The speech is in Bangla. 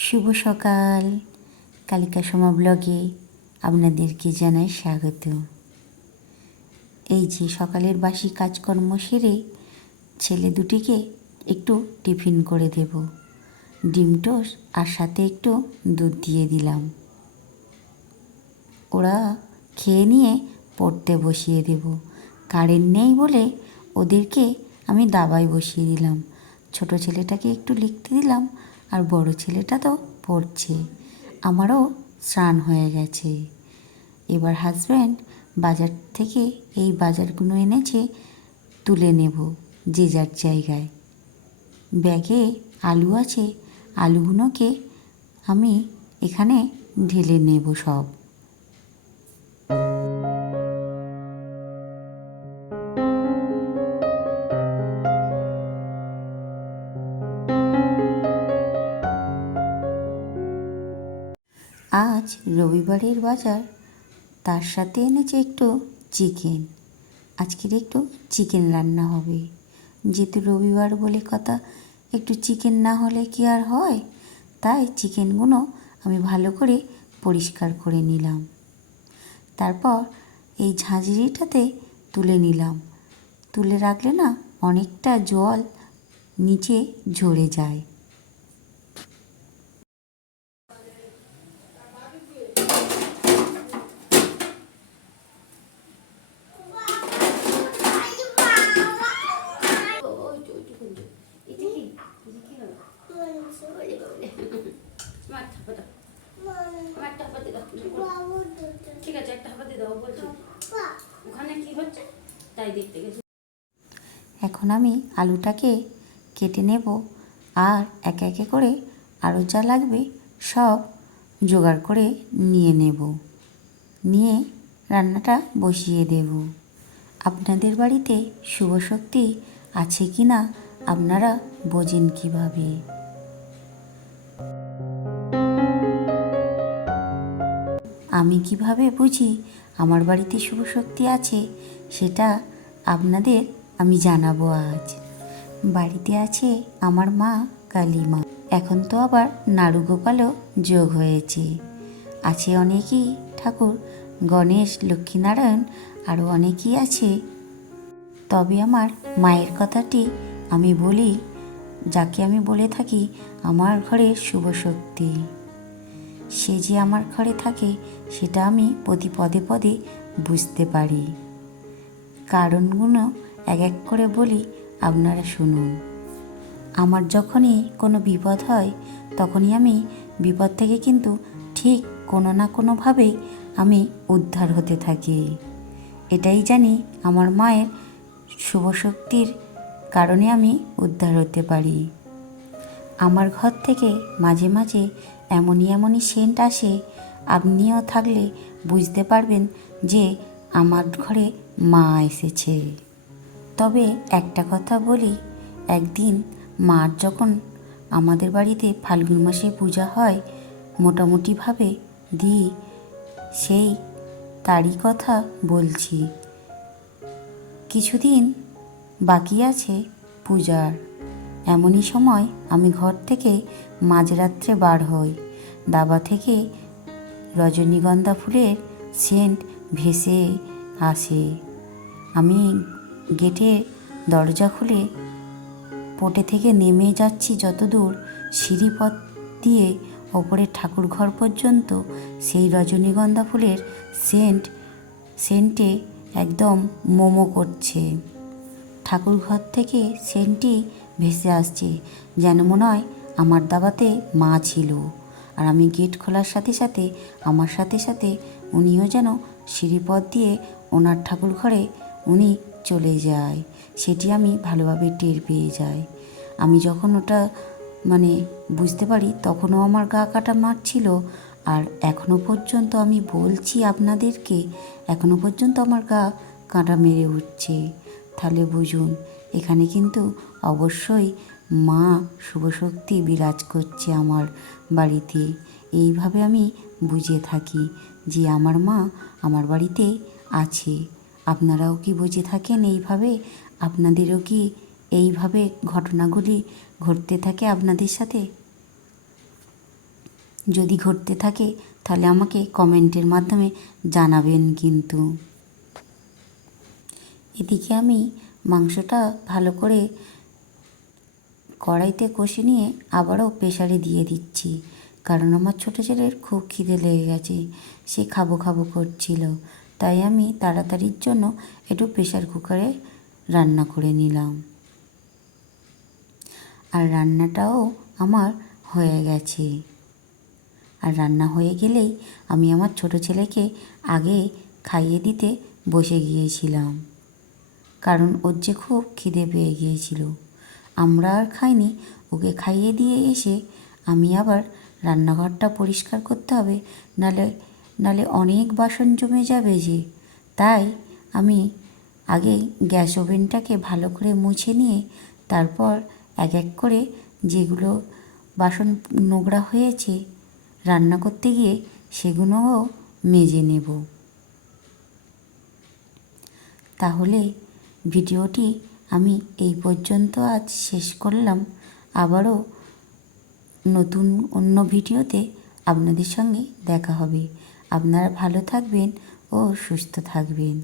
শুভ সকাল। কালিকা সমা ব্লগে আপনাদেরকে জানাই স্বাগত। এই যে সকালের বাসি কাজকর্ম সেরে ছেলে দুটিকে একটু টিফিন করে দেব। ডিম টোস্ট আর সাথে একটু দুধ দিয়ে দিলাম। ওরা খেয়ে নিয়ে পড়তে বসিয়ে দেব। কারেন্ট নেই বলে ওদেরকে আমি দাবায় বসিয়ে দিলাম। ছোট ছেলেটাকে একটু লিখতে দিলাম আর বড় ছেলেটা তো পড়ছে। আমারও স্নান হয়ে গেছে। এবার হাজব্যান্ড বাজার থেকে এই বাজারগুলো এনেছে, তুলে নেব যে যার জায়গায়। ব্যাগে আলু আছে, আলুগুলোকে আমি এখানে ঢেলে নেব সব। রবিবারের বাজার, তার সাথে এনেছে একটু চিকেন। আজকের একটু চিকেন রান্না হবে। যেহেতু রবিবার বলে কথা, একটু চিকেন না হলে কি আর হয়? তাই চিকেনগুলো আমি ভালো করে পরিষ্কার করে নিলাম। তারপর এই ঝাঁঝরিটাতে তুলে নিলাম। তুলে রাখলে না অনেকটা জল নিচে ঝরে যায় ঠিক আছে একটা হাতে দাও বলছি ওখানে কি হচ্ছে তাই দেখতে গেছি। এখন আমি আলুটাকে কেটে নেব আর একে একে করে আরও যা লাগবে সব জোগাড় করে নিয়ে নেব। নিয়ে রান্নাটা বসিয়ে দেব। আপনাদের বাড়িতে শুভ শক্তি আছে কি না আপনারা বোঝেন কীভাবে? আমি কীভাবে বুঝি আমার বাড়িতে শুভ শক্তি আছে, সেটা আপনাদের আমি জানাব আজ। বাড়িতে আছে আমার মা কালী মা এখন তো আবার নাড়ুগোপালও যোগ হয়েছে। আছে অনেকই ঠাকুর, গণেশ, লক্ষ্মীনারায়ণ, আরও অনেকই আছে। তবে আমার মায়ের কথাটি আমি বলি, যাকে আমি বলে থাকি আমার ঘরের শুভ শক্তি। সে যে আমার ঘরে থাকে, সেটা আমি প্রতি পদে পদে বুঝতে পারি। কারণগুলো এক এক করে বলি, আপনারা শুনুন। আমার যখনই কোনো বিপদ হয়, তখনই আমি বিপদ থেকে কিন্তু ঠিক কোনো না কোনোভাবেই আমি উদ্ধার হতে থাকি। এটাই জানি আমার মায়ের শুভ শক্তির কারণে আমি উদ্ধার হতে পারি। আমার ঘর থেকে মাঝে মাঝে এমনই এমনই সেন্ট আসে, আপনিও থাকলে বুঝতে পারবেন যে আমার ঘরে মা এসেছে। তবে একটা কথা বলি, একদিন মার যখন আমাদের বাড়িতে ফাল্গুন মাসে পূজা হয়, মোটামুটিভাবে দিই, সেই তারই কথা বলছি। কিছুদিন বাকি আছে পূজার। এমনই সময় আমি ঘর থেকে মাঝরাত্রে বার হই। দাবা থেকে রজনীগন্ধা ফুলের সেন্ট ভেসে আসে। আমি গেটের দরজা খুলে পোটে থেকে নেমে যাচ্ছি যতদূর সিঁড়িপথ দিয়ে ওপরের ঠাকুর ঘর পর্যন্ত সেই রজনীগন্ধা ফুলের সেন্ট, সেন্টে একদম মোমো করছে। ঠাকুর ঘর থেকে সেন্টটি ভেসে আসছে। যেন মনে হয় আমার দাবাতে মা ছিল। আর আমি গেট খোলার সাথে সাথে, আমার সাথে সাথে উনিও যেন সিঁড়িপথ দিয়ে ওনার ঠাকুর ঘরে উনি চলে যায়। সেটি আমি ভালোভাবে টের পেয়ে যাই। আমি যখন ওটা মানে বুঝতে পারি, তখনও আমার গা কাটা মারছিল আর এখনও পর্যন্ত আমি বলছি আপনাদেরকে এখনও পর্যন্ত আমার গা কাঁটা মেরে উঠছে। তাহলে বুঝুন এখানে কিন্তু অবশ্যই মা শুভশক্তি বিরাজ করছে আমার বাড়িতে। এইভাবে আমি বুঝে থাকি যে আমার মা আমার বাড়িতে আছে। আপনারাও কি বুঝে থাকেন এইভাবে? আপনাদেরও কি এইভাবে ঘটনাগুলি ঘটতে থাকে আপনাদের সাথে? যদি ঘটতে থাকে, তাহলে আমাকে কমেন্টের মাধ্যমে জানাবেন কিন্তু। এদিকে আমি মাংসটা ভালো করে কড়াইতে কষে নিয়ে আবারও প্রেশারে দিয়ে দিচ্ছি। কারণ আমার ছোটো ছেলের খুব খিদে লেগে গেছে, সে খাব খাব করছিল। তাই আমি তাড়াতাড়ির জন্য একটু প্রেশার কুকারে রান্না করে নিলাম। আর রান্নাটাও আমার হয়ে গেছে। আর রান্না হয়ে গেলেই আমি আমার ছোট ছেলেকে আগে খাইয়ে দিতে বসে গিয়েছিলাম। কারণ ওর যে খুব খিদে পেয়ে গিয়েছিল। আমরা আর খাইনি, ওকে খাইয়ে দিয়ে এসে আমি আবার রান্নাঘরটা পরিষ্কার করতে হবে, নালে নালে অনেক বাসন জমে যাবে যে। তাই আমি আগে গ্যাস ওভেনটাকে ভালো করে মুছে নিয়ে তারপর এক এক করে যেগুলো বাসন নোংরা হয়েছে রান্না করতে গিয়ে সেগুলোও মেজে নেব। তাহলে ভিডিওটি আমি এই পর্যন্ত আজ শেষ করলাম। আবারও নতুন অন্য ভিডিওতে আপনাদের সঙ্গে দেখা হবে। আপনারা ভালো থাকবেন ও সুস্থ থাকবেন।